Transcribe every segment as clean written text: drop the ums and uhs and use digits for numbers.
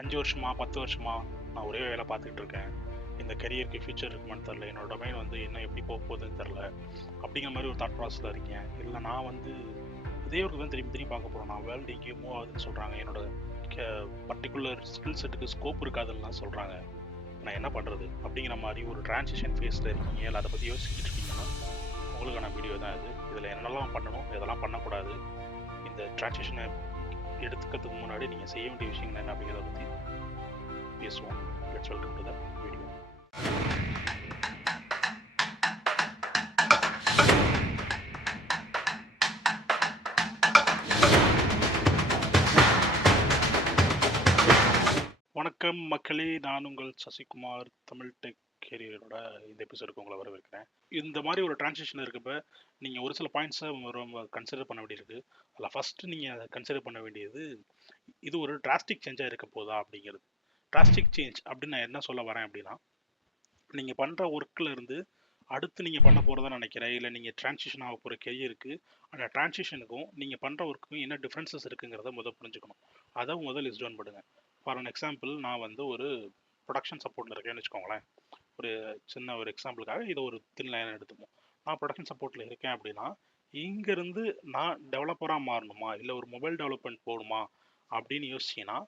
5 வருஷமா 10 வருஷமா நான் ஒரே வேலை பார்த்துக்கிட்டு இருக்கேன். இந்த கெரியருக்கு ஃபியூச்சர் இருக்குமான்னு தெரில. என்னோட டொமைன் வந்து என்ன எப்படி போக போகுதுன்னு தெரில. அப்படிங்கிற மாதிரி ஒரு தாட் ப்ராசஸில் இருக்கேன். இல்லை நான் வந்து இதே ஒரு தான் திரும்பி திரும்பி பார்க்க போகிறோம். நான் வேர்ல்டு எங்கேயோ மூவ் ஆகுதுன்னு சொல்கிறாங்க. என்னோட பர்டிகுலர் ஸ்கில் செட்டுக்கு ஸ்கோப் இருக்காதுன்னு சொல்கிறாங்க. நான் என்ன பண்ணுறது அப்படிங்கிற மாதிரி ஒரு டிரான்சிஷன் ஃபேஸில் இருக்கீங்க. இல்லை அதை பற்றி யோசிச்சுட்டு இருக்கீங்கன்னா உங்களுக்கான வீடியோ தான் இது. இதில் என்னெல்லாம் பண்ணணும், இதெல்லாம் பண்ணக்கூடாது, இந்த டிரான்சிஷனை எடுத்துக்கிறதுக்கு முன்னாடி நீங்கள் செய்ய வேண்டிய விஷயங்கள் என்ன அப்படிங்கிறத பற்றி பேசுவோம். Let's welcome to the video. வணக்கம் மக்களே, நான் உங்கள் சசிகுமார். தமிழ் டெக் கேரியரோட இந்த எபிசோடுக்கு உங்களை வரவேற்கிறேன். இந்த மாதிரி ஒரு டிரான்சிஷன் இருக்கப்ப நீங்கள் ஒரு சில பாயிண்ட்ஸை ரொம்ப கன்சிடர் பண்ண வேண்டியிருக்கு. அதில் ஃபஸ்ட்டு நீங்கள் கன்சிடர் பண்ண வேண்டியது, இது ஒரு டிராஸ்டிக் சேஞ்சாக இருக்க போதா அப்படிங்கிறது. டிராஸ்டிக் சேஞ்ச் அப்படின்னு நான் என்ன சொல்ல வரேன் அப்படின்னா, நீங்கள் பண்ணுற ஒர்க்கில் இருந்து அடுத்து நீங்கள் பண்ண போகிறதா நினைக்கிறேன், இல்லை நீங்கள் டிரான்சிஷன் ஆக போகிற கெரியருக்கு, அந்த டிரான்சிஷனுக்கும் நீங்கள் பண்ணுற ஒர்க்குக்கும் என்ன டிஃப்ரென்சஸ் இருக்குங்கிறத புரிஞ்சுக்கணும். அதை லிஸ்ட் டவுன் பண்ணுங்க. ஃபார் அன் எக்ஸாம்பிள், நான் வந்து ஒரு ப்ரொடக்ஷன் சப்போர்ட்டில் இருக்கேன்னு வச்சுக்கோங்களேன். ஒரு சின்ன ஒரு எக்ஸாம்பிளுக்காக இதை ஒரு தின் லைன் எடுத்துப்போம். நான் ப்ரொடக்ஷன் சப்போர்ட்டில் இருக்கேன் அப்படின்னா, இங்கேருந்து நான் டெவலப்பராக மாறணுமா, இல்லை ஒரு மொபைல் டெவலப்மெண்ட் போகணுமா அப்படின்னு யோசிச்சிங்கன்னா,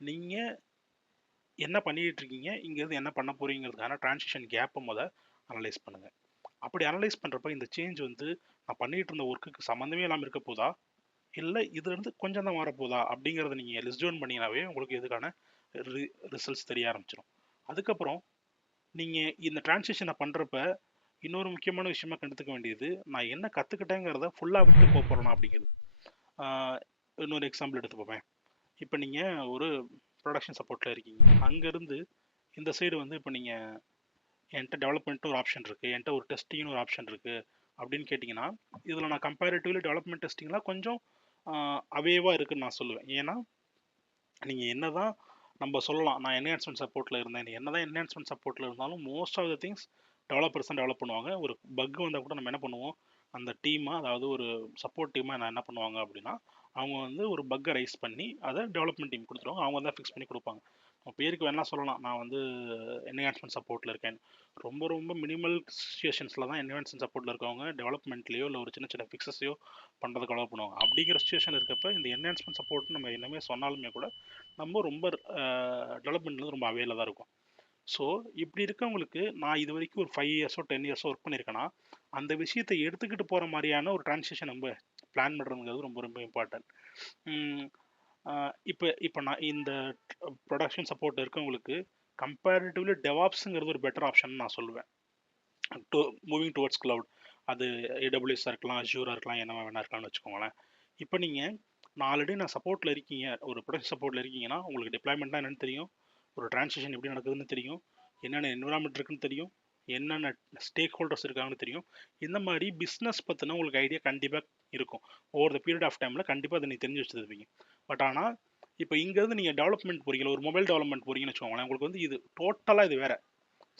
நீங்கள் என்ன பண்ணிகிட்டு இருக்கீங்க, இங்கேருந்து என்ன பண்ண போகிறீங்கிறதுக்கான டிரான்சிஷன் கேப்பை அனலைஸ் பண்ணுங்கள். அப்படி அனலைஸ் பண்ணுறப்ப இந்த சேஞ்ச் வந்து நான் பண்ணிகிட்டு இருந்த ஒர்க்குக்கு சம்மந்தமே இல்லாமல் இருக்க போதா, இல்லை இதுலேருந்து கொஞ்சம் தான் மாறப்போதா அப்படிங்கிறத நீங்கள் லிஸ்ட் டவுன் பண்ணிங்கனாவே உங்களுக்கு இதுக்கான ரிசல்ட்ஸ் தெரிய ஆரம்பிச்சிடும். அதுக்கப்புறம் நீங்கள் இந்த டிரான்சிஷனை பண்ணுறப்ப இன்னொரு முக்கியமான விஷயமா கண்டுக்க வேண்டியது, நான் என்ன கற்றுக்கிட்டேங்கிறத ஃபுல்லாக விட்டு போகிறேனா அப்படிங்கிறது. இன்னொரு எக்ஸாம்பிள் எடுத்து போவேன். இப்போ நீங்கள் ஒரு ப்ரொடக்ஷன் சப்போர்ட்டில் இருக்கீங்க. அங்கேருந்து இந்த சைடு வந்து இப்போ நீங்கள் என்கிட்ட டெவலப்மெண்ட்னு ஒரு ஆப்ஷன் இருக்குது, என்கிட்ட ஒரு டெஸ்டிங்னு ஒரு ஆப்ஷன் இருக்குது அப்படின்னு கேட்டிங்கன்னா, இதில் நான் கம்பேரிட்டிவ்லி டெவலப்மெண்ட் டெஸ்டிங்லாம் கொஞ்சம் அவேவாக இருக்குதுன்னு நான் சொல்லுவேன். ஏன்னா நீங்கள் என்ன தான் நம்ம சொல்லலாம், நான் என்ஹான்ஸ்மெண்ட் சப்போர்ட்டில் இருந்தேன், என்ன தான் என்ஹான்ஸ்மெண்ட் சப்போர்ட்டில் இருந்தாலும் most of the things developers தான் டெவலப் பண்ணுவாங்க. ஒரு பக் வந்தால் கூட நம்ம என்ன பண்ணுவோம், அந்த டீமாக, அதாவது ஒரு சப்போர்ட் டீமாக என்ன பண்ணுவாங்க அப்படின்னா, அவங்க வந்து ஒரு பக்கை ரைஸ் பண்ணி அதை டெவலப்மெண்ட் டீம் கொடுத்துருவாங்க. அவங்க தான் ஃபிக்ஸ் பண்ணி கொடுப்பாங்க. பேருக்கு வேணால் சொல்லலாம், நான் வந்து என்ஹான்ஸ்மெண்ட் சப்போர்ட்டில் இருக்கேன். ரொம்ப ரொம்ப மினிமல் சுச்சுவேஷன்ஸில் தான் என்ஹான்ஸ்மெண்ட் சப்போர்ட்டில் இருக்கவங்க டெவலப்மெண்ட்லேயோ இல்லை ஒரு சின்ன சின்ன ஃபிக்ஸஸையோ பண்ணுறதுக்கு அலோவ் பண்ணுவாங்க. அப்படிங்கிற சுச்சுவேஷன் இருக்கப்போ இந்த என்ஹான்ஸ்மெண்ட் சப்போர்ட் நம்ம என்னமே சொன்னாலுமே கூட நம்ம ரொம்ப டெவலப்மெண்ட்லேருந்து ரொம்ப அவையில் தான் இருக்கும். ஸோ இப்படி இருக்கவங்களுக்கு நான் இது வரைக்கும் ஒரு 5 இயர்ஸோ 10 இயர்ஸோ ஒர்க் பண்ணியிருக்கேன்னா, அந்த விஷயத்தை எடுத்துக்கிட்டு போகிற மாதிரியான ஒரு டிரான்சிஷன் நம்ம பிளான் பண்ணுறதுங்கிறது ரொம்ப ரொம்ப இம்பார்ட்டன்ட். இப்போ நான் இந்த ப்ரொடக்ஷன் சப்போர்ட் இருக்கவங்களுக்கு கம்பேரிட்டிவ்லி டெவாப்ஸுங்கிறது ஒரு பெட்டர் ஆப்ஷன் நான் சொல்லுவேன். மூவிங் டுவர்ட்ஸ் க்ளவுட், அது ஏடபிள்யூஎஸ்ஸாக இருக்கலாம், அஷ்யூராக இருக்கலாம், என்ன வேணா இருக்கலாம்னு வச்சுக்கோங்களேன். இப்போ நீங்கள் நான் சப்போர்ட்டில் இருக்கீங்க, ஒரு ப்ரொடக்ஷன் சப்போர்ட்டில் இருக்கீங்கன்னா உங்களுக்கு டிப்ளாய்மெண்ட்னா என்னென்னு தெரியும், ஒரு டிரான்சிஷன் எப்படி நடக்குதுன்னு தெரியும், என்னென்ன என்விரான்மெண்ட் இருக்குன்னு தெரியும், என்னென்ன ஸ்டேக் ஹோல்டர்ஸ் இருக்காங்கன்னு தெரியும். இந்த மாதிரி பிஸ்னஸ் பற்றின உங்களுக்கு ஐடியா கண்டிப்பாக இருக்கும். ஓவர் த பீரியட் ஆஃப் டைமில் கண்டிப்பாக அதை நீங்கள் தெரிஞ்சு வச்சுருப்பீங்க. பட் ஆனால் இப்போ இங்கேருந்து நீங்கள் டெவலப்மெண்ட் போகிறீங்களா, ஒரு மொபைல் டெவலப்மெண்ட் போகிறீங்கன்னு வச்சுக்கோங்களேன், உங்களுக்கு வந்து இது டோட்டலாக இது வேறு,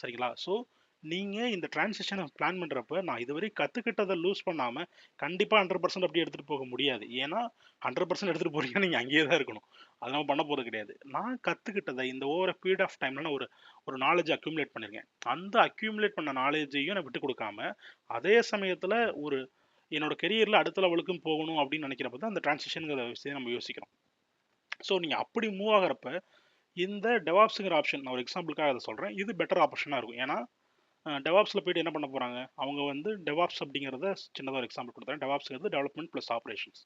சரிங்களா? ஸோ நீங்கள் இந்த டிரான்சிஷனை பிளான் பண்ணுறப்ப நான் இதுவரை கற்றுக்கிட்டதை லூஸ் பண்ணாமல் கண்டிப்பாக 100% அப்படி எடுத்துகிட்டு போக முடியாது. ஏன்னா 100% எடுத்துகிட்டு போகிறீங்கன்னா நீங்கள் அங்கேயே தான் இருக்கணும். அது நம்ம பண்ண போகிறது கிடையாது. நான் கற்றுக்கிட்டதை இந்த ஓவர் பீரியட் ஆஃப் டைமில் நான் ஒரு நாலேஜ் அக்யூமுலேட் பண்ணியிருக்கேன். அந்த அக்யூமுலேட் பண்ண நாலேஜையும் நான் விட்டு கொடுக்காம, அதே சமயத்தில் என்னோட கெரியரில் அடுத்த லெவலுக்கும் போகணும் அப்படின்னு நினைக்கிறப்ப தான் அந்த டிரான்சிஷனுங்கிற விஷயம் நம்ம யோசிக்கிறோம். ஸோ நீங்கள் அப்படி மூவ் ஆகிறப்ப இந்த டெவாப்ஸுங்கிற ஆப்ஷன், நான் ஒரு எக்ஸாம்பிளுக்காக அதை சொல்கிறேன், இது பெட்டர் ஆப்ஷனாக இருக்கும். ஏன்னா டெவாப்ஸில் போய்ட்டு என்ன பண்ண போகிறாங்க, அவங்க வந்து டெவாப்ஸ் அப்படிங்கிறத சின்னதாக ஒரு எக்ஸாம்பிள் கொடுத்தேன். டெவாப்ஸுங்கிறது டெவலப்மெண்ட் ப்ளஸ் ஆப்ரேஷன்ஸ்.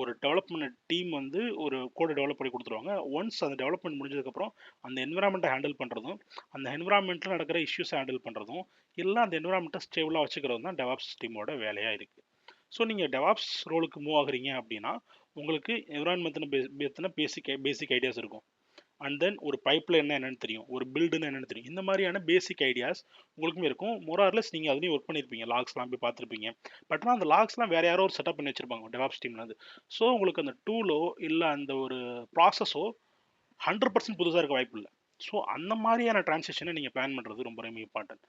ஒரு டெவலப்மெண்ட் டீம் வந்து ஒரு கோடை டெவலப் பண்ணி கொடுத்துருவாங்க. ஒன்ஸ் அந்த டெவலப்மெண்ட் முடிஞ்சதுக்கப்புறம் அந்த என்விரான்மெண்ட்டை ஹேண்டில் பண்ணுறதும், அந்த என்விரான்மெண்ட்டில் நடக்கிற இஷ்யூஸை ஹேண்டில் பண்ணுறதும், இல்லை அந்த என்விரான்மெண்ட்டை ஸ்டேபிளாக வச்சுக்கிறது தான் டெவாப்ஸ் டீமோட வேலையாக இருக்குது. ஸோ நீங்கள் டெவாப்ஸ் ரோலுக்கு மூவ் ஆகுறீங்க அப்படின்னா உங்களுக்கு என்விரான்மெண்ட்டின பேசிக் ஐடியாஸ் இருக்கும். அண்ட் தென் ஒரு பைப்லைன்னா என்னென்னு தெரியும், ஒரு பில்டுன்னு என்னென்னு தெரியும். இந்த மாதிரியான பேசிக் ஐடியாஸ் உங்களுக்குமே இருக்கும். மோரார்லெஸ் நீங்கள் அதுலேயும் ஒர்க் பண்ணியிருப்பீங்க, லாக்ஸ்லாம் போய் பார்த்துருப்பீங்க. பட் ஆனால் அந்த லாக்ஸ்லாம் வேறு யாரோ ஒரு செட்டப் பண்ணி வச்சுருப்பாங்க டெவாப்ஸ் டீம்லேருந்து. ஸோ உங்களுக்கு அந்த டூலோ இல்லை அந்த ஒரு ப்ராசஸோ 100% புதுசாக இருக்க வாய்ப்பு இல்லை. ஸோ அந்த மாதிரியான டிரான்சிஷனை நீங்கள் பிளான் பண்ணுறது ரொம்ப ரொம்ப இம்பார்ட்டன்ட்.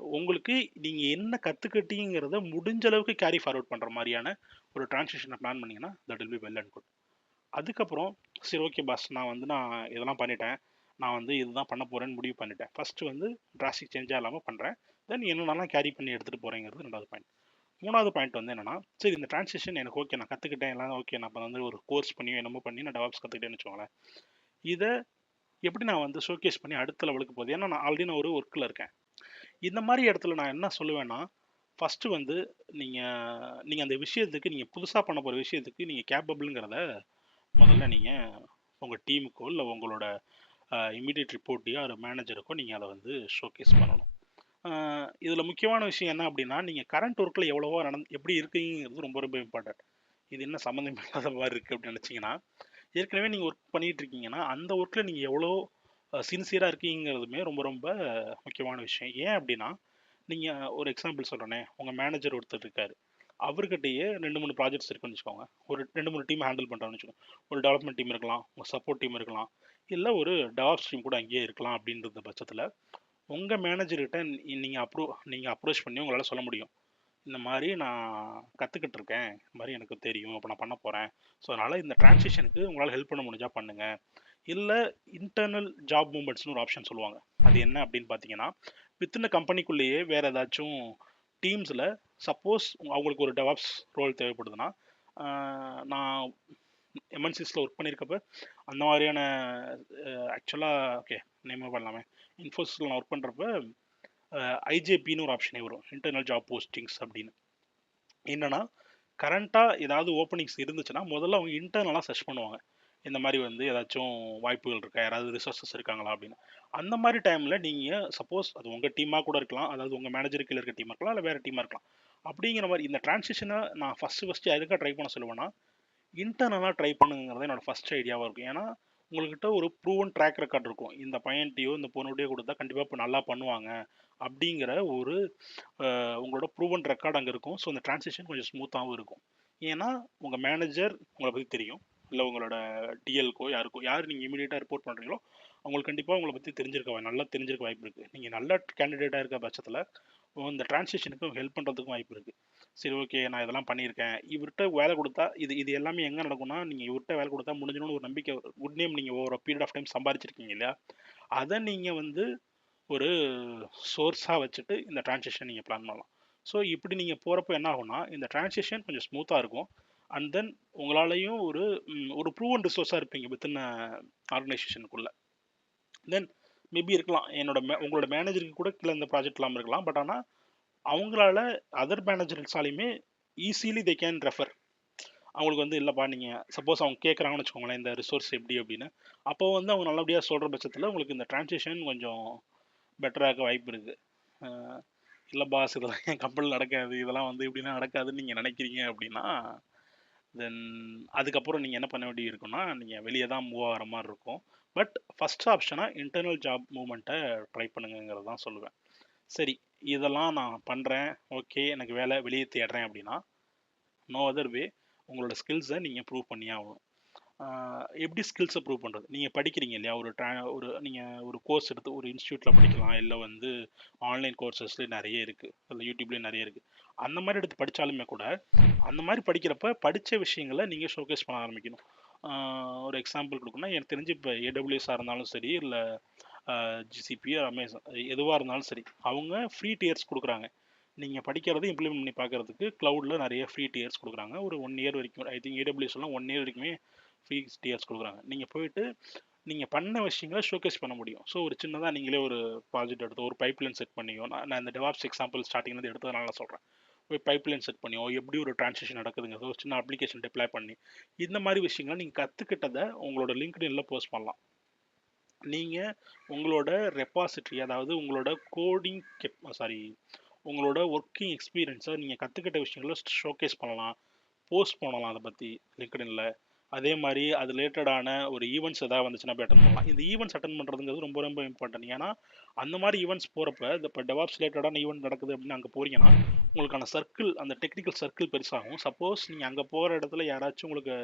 உங்களுக்கு நீங்கள் என்ன கற்றுக்கிட்டீங்கிறத முடிஞ்ச அளவுக்கு கேரி ஃபார்வர்ட் பண்ணுற மாதிரியான ஒரு டிரான்சிஷனை பிளான் பண்ணிங்கன்னா that will be well and good. அதுக்கப்புறம் சரி ஓகே பாஸ், நான் இதெல்லாம் பண்ணிட்டேன். நான் வந்து இதுதான் பண்ண போறேன்னு முடிவு பண்ணிட்டேன். ஃபர்ஸ்ட் வந்து டிராஸ்டிக் சேஞ்சாக இல்லாமல் பண்ணுறேன். தென் என்னென்னலாம் கேரி பண்ணி எடுத்துகிட்டு போகிறேங்கிறது ரெண்டாவது பாயிண்ட். மூணாவது பாயிண்ட் வந்து என்னன்னா, சரி இந்த டிரான்சிஷன் எனக்கு ஓகே, நான் கற்றுக்கிட்டேன் எல்லாம் ஓகே, நான் இப்போ வந்து ஒரு கோர்ஸ் பண்ணி என்னமோ பண்ணி நான் டெவாப்ஸ் கற்றுக்கிட்டேன்னு வச்சுக்கோங்களேன். இதை எப்படி நான் வந்து ஷோகேஸ் பண்ணி அடுத்த லெவலுக்கு போகுது? ஏன்னா நான் ஆல்ரெடி நான் ஒரு ஒர்க்கில் இருக்கேன். இந்த மாதிரி இடத்துல நான் என்ன சொல்லுவேன்னா, ஃபஸ்ட்டு வந்து நீங்கள் அந்த விஷயத்துக்கு, நீங்கள் புதுசாக பண்ண போகிற விஷயத்துக்கு நீங்கள் கேப்பபிளுங்கிறத முதல்ல நீங்கள் உங்கள் டீமுக்கோ இல்லை உங்களோட இமீடியட் ரிப்போர்ட்டையோ ஒரு மேனேஜருக்கோ நீங்கள் அதை வந்து ஷோகேஸ் பண்ணணும். இதில் முக்கியமான விஷயம் என்ன அப்படின்னா, நீங்கள் கரண்ட் ஒர்க்கில் எவ்வளவோ எப்படி இருக்கீங்கிறது ரொம்ப ரொம்ப இம்பார்ட்டன்ட். இது என்ன சம்மந்தம் இல்லாத மாதிரி இருக்குது அப்படின்னு நினச்சிங்கன்னா, ஏற்கனவே நீங்கள் ஒர்க் பண்ணிகிட்டு இருக்கீங்கன்னா அந்த ஒர்க்கில் நீங்கள் எவ்வளோ சின்சியராக இருக்கீங்கிறதுமே ரொம்ப ரொம்ப முக்கியமான விஷயம். ஏன் அப்படின்னா, நீங்கள் ஒரு எக்ஸாம்பிள் சொல்கிறேனே, உங்கள் மேனேஜர் ஒருத்தர் இருக்கார், அவர்கிட்டயே 2 3 ப்ராஜெக்ட்ஸ் இருக்குன்னு வச்சுக்கோங்க. ஒரு 2 3 டீம் ஹேண்டில் பண்ணுறான்னு வச்சுக்கோங்க. ஒரு டெவலப்மெண்ட் டீம் இருக்கலாம், உங்கள் சப்போர்ட் டீம் இருக்கலாம், இல்லை ஒரு டெவாப்ஸ் டீம் கூட அங்கேயே இருக்கலாம். அப்படின்ற பட்சத்தில் உங்கள் மேனேஜர்கிட்ட நீங்கள் அப்ரோச் பண்ணி உங்களால் சொல்ல முடியும், இந்த மாதிரி நான் கற்றுக்கிட்டு இருக்கேன், இந்த மாதிரி எனக்கு தெரியும், இப்போ நான் பண்ண போகிறேன். ஸோ அதனால் இந்த டிரான்சிஷனுக்கு உங்களால் ஹெல்ப் பண்ண முடிஞ்சால் பண்ணுங்கள். இல்லை இன்டர்னல் ஜாப் மூமெண்ட்ஸ்னு ஒரு ஆப்ஷன் சொல்லுவாங்க. அது என்ன அப்படின்னு பார்த்தீங்கன்னா, வித்தின் கம்பெனிக்குள்ளேயே வேறு ஏதாச்சும் டீம்ஸில் சப்போஸ் அவங்களுக்கு ஒரு டெவாப்ஸ் ரோல் தேவைப்படுதுன்னா, நான் எம்என்சிஸில் ஒர்க் பண்ணியிருக்கப்ப அந்த மாதிரியான ஆக்சுவலாக ஓகே நேமாக பண்ணலாமே, இன்ஃபோசிஸில் நான் ஒர்க் பண்ணுறப்ப ஐஜேபின்னு ஒரு ஆப்ஷனே வரும், இன்டர்னல் ஜாப் போஸ்டிங்ஸ் அப்படின்னு. என்னன்னா, கரண்ட்டாக ஏதாவது ஓப்பனிங்ஸ் இருந்துச்சுன்னா முதல்ல அவங்க இன்டர்னலாக சர்ச் பண்ணுவாங்க, இந்த மாதிரி வந்து ஏதாச்சும் வாய்ப்புகள் இருக்கா, யாராவது ரிசோர்ஸஸ் இருக்காங்களா அப்படின்னு. அந்த மாதிரி டைமில் நீங்கள் சப்போஸ் அது உங்கள் டீமாக கூட இருக்கலாம், அதாவது உங்கள் மேனேஜர் கீழே இருக்க டீமாக இருக்கலாம், இல்லை வேறு டீமாக இருக்கலாம். அப்படிங்கிற மாதிரி இந்த டிரான்சிஷனை நான் ஃபஸ்ட்டு எதுக்காக ட்ரை பண்ண சொல்லுவேன்னா, இன்டர்னலாக ட்ரை பண்ணுங்கிறது என்னோட ஃபஸ்ட் ஐடியாவாக இருக்கும். ஏன்னா உங்கள்கிட்ட ஒரு ப்ரூவன் ட்ராக் ரெக்கார்ட் இருக்கும், இந்த பையன்ட்டையோ இந்த பொண்ணுகிட்டயோ கொடுத்தா கண்டிப்பாக இப்போ நல்லா பண்ணுவாங்க அப்படிங்கிற ஒரு உங்களோட ப்ரூவன் ரெக்கார்ட் அங்கே இருக்கும். ஸோ அந்த டிரான்சிஷன் கொஞ்சம் ஸ்மூத்தாகவும் இருக்கும். ஏன்னா உங்கள் மேனேஜர் உங்களை பற்றி தெரியும், இல்லை உங்களோட டிஎல்கோ யார் நீங்கள் இமீடியட்டாக ரிப்போர்ட் பண்ணுறீங்களோ அவங்களுக்கு கண்டிப்பாக உங்களை பற்றி நல்லா தெரிஞ்சிருக்க வாய்ப்பு இருக்குது. நீங்கள் நல்ல கேண்டிடேட்டாக இருக்க பட்சத்தில் இந்த டிரான்சிஷனுக்கு ஹெல்ப் பண்ணுறதுக்கும் வாய்ப்பு இருக்குது. சரி ஓகே, நான் இதெல்லாம் பண்ணியிருக்கேன், இவர்கிட்ட வேலை கொடுத்தா இது எல்லாமே எங்கே நடக்கும்னா, நீங்கள் இவர்கிட்ட வேலை கொடுத்தா முடிஞ்சணும்னு ஒரு நம்பிக்கை, குட் நேம் நீங்கள் ஓவர் பீரியட் ஆஃப் டைம் சம்பாதிச்சிருக்கீங்க இல்லையா, அதை நீங்கள் வந்து ஒரு சோர்ஸாக வச்சுட்டு இந்த டிரான்சிஷன் நீங்கள் பிளான் பண்ணலாம். ஸோ இப்படி நீங்கள் போகிறப்போ என்ன ஆகும்னா, இந்த டிரான்சிஷன் கொஞ்சம் ஸ்மூத்தாக இருக்கும். அண்ட் தென் உங்களாலையும் ஒரு ப்ரூவன் ரிசோர்ஸாக இருப்பீங்க வித்தின் ஆர்கனைசேஷனுக்குள்ள. தென் மேபி இருக்கலாம், உங்களோட மேனேஜருக்கு கூட கீழே இந்த ப்ராஜெக்ட் இல்லாமல் இருக்கலாம். பட் ஆனால் அவங்களால அதர் மேனேஜர்ஸாலையுமே ஈஸிலி தே கேன் ரெஃபர். அவங்களுக்கு வந்து இல்லைப்பா, நீங்கள் சப்போஸ் அவங்க கேட்குறாங்கன்னு வச்சுக்கோங்களேன், இந்த ரிசோர்ஸ் எப்படி அப்படின்னு. அப்போ வந்து அவங்க நல்லபடியாக சொல்கிற பட்சத்தில் உங்களுக்கு இந்த டிரான்சிஷன் கொஞ்சம் பெட்டராக இருக்க வாய்ப்பு இருக்குது. இல்லை பாஸ், இதெல்லாம் என் கம்பெனியில் நடக்காது, இதெல்லாம் வந்து இப்படிலாம் நடக்காதுன்னு நீங்கள் நினைக்கிறீங்க அப்படின்னா, தென் அதுக்கப்புறம் நீங்கள் என்ன பண்ண வேண்டி இருக்குன்னா, நீங்கள் வெளியே தான் மூவ் ஆகிற மாதிரி இருக்கும். பட் ஃபஸ்ட் ஆப்ஷனாக இன்டர்னல் ஜாப் மூவ்மெண்ட்டை ட்ரை பண்ணுங்கிறது தான் சொல்லுவேன். சரி, இதெல்லாம் நான் பண்ணுறேன், ஓகே எனக்கு வேலை வெளியே தேடுறேன் அப்படின்னா, நோ அதர் வே, உங்களோட ஸ்கில்ஸை நீங்கள் ப்ரூவ் பண்ணியே ஆகணும். எப்படி ஸ்கில்ஸை ப்ரூவ் பண்ணுறது? நீங்கள் படிக்கிறீங்க இல்லையா, நீங்கள் ஒரு கோர்ஸ் எடுத்து ஒரு இன்ஸ்டியூட்டில் படிக்கலாம், இல்லை வந்து ஆன்லைன் கோர்சஸ்லேயே நிறைய இருக்குது, இல்லை யூடியூப்லேயே நிறைய இருக்குது. அந்த மாதிரி எடுத்து படித்தாலுமே கூட அந்த மாதிரி படிக்கிறப்ப படித்த விஷயங்களை நீங்கள் ஷோகேஸ் பண்ண ஆரம்பிக்கணும். ஒரு எக்ஸாம்பிள் கொடுக்கணும்னா, எனக்கு தெரிஞ்சு இப்போ ஏடபிள்யூஎஸ்ஸாக இருந்தாலும் சரி, இல்லை ஜிசிபி அமேசான் எதுவாக இருந்தாலும் சரி, அவங்க ஃப்ரீ டியர்ஸ் கொடுக்குறாங்க. நீங்கள் படிக்கிறத இம்ப்ளிமெண்ட் பண்ணி பார்க்குறதுக்கு க்ளவுடில் நிறைய ஃப்ரீ டியர்ஸ் கொடுக்குறாங்க. ஒரு 1 இயர் வரைக்கும், ஐ திங்க் ஏடபிள்யூஎஸ்லாம் 1 இயர் வரைக்குமே ஃப்ரீ டியர்ஸ் கொடுக்குறாங்க. நீங்கள் போயிட்டு நீங்கள் பண்ண விஷயங்களை ஷோகேஸ் பண்ண முடியும். ஸோ ஒரு சின்னதாக நீங்களே ஒரு ப்ராஜெக்ட் எடுத்து ஒரு பைப்லைன் செட் பண்ணியோ, நான் இந்த டெவாப்ஸ் எக்ஸாம்பிள் ஸ்டார்டிங்லேருந்து எடுத்ததுனால சொல்கிறேன், ஒரு பைப்லைன் செட் பண்ணியோ, எப்படி ஒரு டிரான்சிஷன் நடக்குதுங்க, ஒரு சின்ன அப்ளிகேஷன் டிப்ளை பண்ணி, இந்த மாதிரி விஷயங்களை நீங்கள் கற்றுக்கிட்டதை உங்களோட லிங்க்டின்ல போஸ்ட் பண்ணலாம். நீங்கள் உங்களோட ரெப்பாசிட்ரி, அதாவது உங்களோட கோடிங் உங்களோட ஒர்க்கிங் எக்ஸ்பீரியன்ஸை நீங்கள் கற்றுக்கிட்ட விஷயங்கள ஷோகேஸ் பண்ணலாம், போஸ்ட் பண்ணலாம் அதை பற்றி லிங்க்டின்ல. அதே மாதிரி அது ரிலேட்டடான ஒரு ஈவெண்ட்ஸ் எதாவது வந்துச்சுன்னா போய் அட்டன் பண்ணலாம். இந்த ஈவெண்ட்ஸ் அட்டன் பண்ணுறதுங்கிறது ரொம்ப ரொம்ப இம்பார்ட்டன்ட். ஏன்னா அந்த மாதிரி ஈவெண்ட்ஸ் போகிறப்ப, இப்போ டெவாப்ஸ் ரிலேட்டடான ஈவெண்ட் நடக்குது அப்படின்னு அங்கே போறீங்கன்னா, உங்களுக்கான சர்க்கிள், அந்த டெக்னிக்கல் சர்க்கிள் பெருசாகும். சப்போஸ் நீங்கள் அங்கே போகிற இடத்துல யாராச்சும் உங்களுக்கு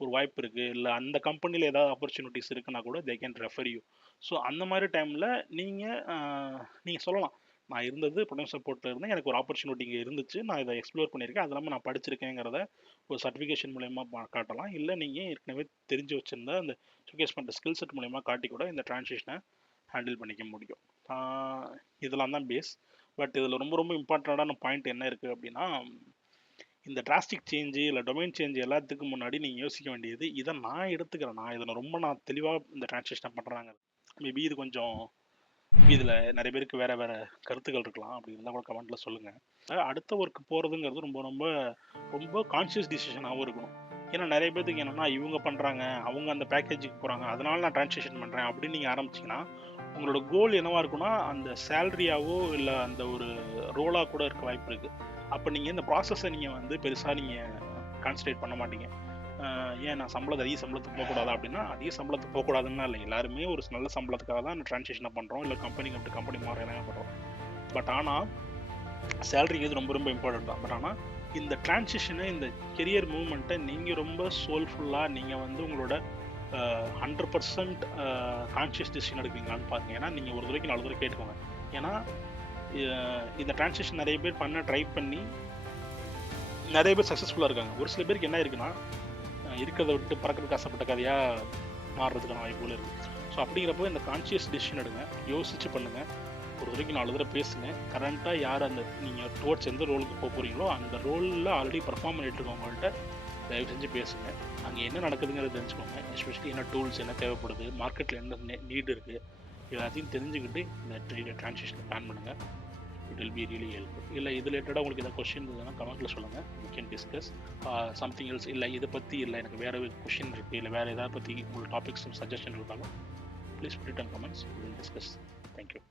ஒரு வாய்ப்பு இருக்குது, இல்லை அந்த கம்பெனியில் ஏதாவது ஆப்பர்ச்சுனிட்டிஸ் இருக்குன்னா கூட தே கேன் ரெஃபர் யூ. ஸோ அந்த மாதிரி டைமில் நீங்கள் சொல்லலாம், நான் இருந்தது ப்ரொடக்ஷன் சப்போர்ட்டில் இருந்தேன், எனக்கு ஒரு ஆப்பர்ச்சுனிட்டி இங்கே இருந்துச்சு, நான் இதை எக்ஸ்ப்ளோர் பண்ணியிருக்கேன், அது இல்லாமல் நான் படிச்சிருக்கேங்கிறத ஒரு சர்டிஃபிகேஷன் மூலயமா காட்டலாம். இல்லை நீங்கள் ஏற்கனவே தெரிஞ்சு வச்சுருந்த அந்த ஷோகேஸ் பண்ணுற ஸ்கில் செட் மூலயமா காட்டி கூட இந்த ட்ரான்சிஷனை ஹேண்டில் பண்ணிக்க முடியும். இதெல்லாம் தான் பேஸ். பட் இதில் ரொம்ப ரொம்ப இம்பார்ட்டண்ட்டான பாயிண்ட் என்ன இருக்குது அப்படின்னா, இந்த டிராஸ்டிக் சேஞ்சு இல்லை டொமைன் சேஞ்ச் எல்லாத்துக்கும் முன்னாடி நீங்கள் யோசிக்க வேண்டியது, இதை நான் எடுத்துக்கிறேன், நான் தெளிவாக இந்த டிரான்சிஷனை பண்ணுறாங்க. மேபி இது கொஞ்சம் இதில் நிறைய பேருக்கு வேறு வேறு கருத்துக்கள் இருக்கலாம், அப்படி இருந்தால் கூட கமெண்ட்டில் சொல்லுங்கள். அடுத்த ஒர்க்கு போகிறதுங்கிறது ரொம்ப ரொம்ப ரொம்ப கான்ஷியஸ் டிசிஷனாகவும் இருக்கணும். ஏன்னா நிறைய பேருக்கு என்னென்னா, இவங்க பண்ணுறாங்க, அவங்க அந்த பேக்கேஜுக்கு போகிறாங்க, அதனால நான் டிரான்சிஷன் பண்ணுறேன் அப்படின்னு நீங்கள் ஆரம்பிச்சிங்கன்னா, உங்களோட கோல் என்னவாக இருக்குன்னா, அந்த சேலரியாவோ இல்லை அந்த ஒரு ரோலாக கூட இருக்க வாய்ப்பு இருக்குது. அப்போ நீங்கள் இந்த ப்ராசஸை நீங்கள் வந்து பெருசாக நீங்கள் கான்சன்ட்ரேட் பண்ண மாட்டீங்க. ஏன் நான் அதிக சம்பளத்துக்கு போகக்கூடாதா அப்படின்னா, அதிக சம்பளத்துக்கு போகக்கூடாதுன்னா இல்லை, எல்லாருமே ஒரு நல்ல சம்பளத்துக்காக தான் ட்ரான்சிஷனை பண்ணுறோம், இல்லை கம்பெனி மாற என்ன பண்ணுறோம். பட் ஆனால் சேலரிங்கிறது ரொம்ப ரொம்ப இம்பார்ட்டன்ட் தான். பட் ஆனால் இந்த ட்ரான்சிஷனை, இந்த கெரியர் மூவ்மெண்ட்டை நீங்கள் ரொம்ப சோல்ஃபுல்லாக நீங்கள் வந்து உங்களோட 100% கான்ஷியஸ் டிசிஷன் எடுப்பீங்களான்னு பாருங்க. ஏன்னா நீங்கள் ஒரு தடவைக்கு 4 தடவை கேட்டுக்கோங்க. ஏன்னா இந்த ட்ரான்சிஷன் நிறைய பேர் பண்ண ட்ரை பண்ணி நிறைய பேர் சக்ஸஸ்ஃபுல்லாக இருக்காங்க. ஒரு சில பேருக்கு என்ன இருக்குன்னா, இருக்கிறத விட்டு பறக்கிறதுக்கு ஆசைப்பட்ட கதையாக மாறுறதுக்கான வாய்ப்புகள் இருக்குது. ஸோ அப்படிங்கிறப்போ இந்த கான்ஷியஸ் டிசிஷன் எடுங்க, யோசிச்சு பண்ணுங்கள், ஒரு தடவைக்கு 4 தடவை பேசுங்க. கரண்ட்டாக யார் அந்த நீங்கள் டுவர்ட்ஸ் எந்த ரோலுக்கு போக போகிறீங்களோ அந்த ரோலில் ஆல்ரெடி பர்ஃபார்ம் பண்ணிட்டு இருக்கவங்கள்ட்ட தயவு செஞ்சு பேசுங்க. அங்கே என்ன நடக்குதுங்கிறத தெரிஞ்சுக்கோங்க. எஸ்பெஷலி என்ன டூல்ஸ் என்ன தேவைப்படுது, மார்க்கெட்டில் என்ன நீடு இருக்குது, எல்லாத்தையும் தெரிஞ்சுக்கிட்டு இந்த ட்ரான்சிஷனை பிளான் பண்ணுங்கள். It will be really helpful. இல்லை இது ரிலேட்டடாக உங்களுக்கு எதாவது கொஸ்டின் இருந்ததுன்னா கமெண்ட்டில் சொல்லுங்கள், we can discuss. Something else, இல்லை இதை பற்றி இல்லை எனக்கு வேறு கொஸ்டின் இருக்குது, இல்லை வேறு எதாவது பற்றி உங்களுக்கு டாபிக்ஸ் சஜஷன் இருந்தாலும் please put it in comments, we will discuss. Thank you.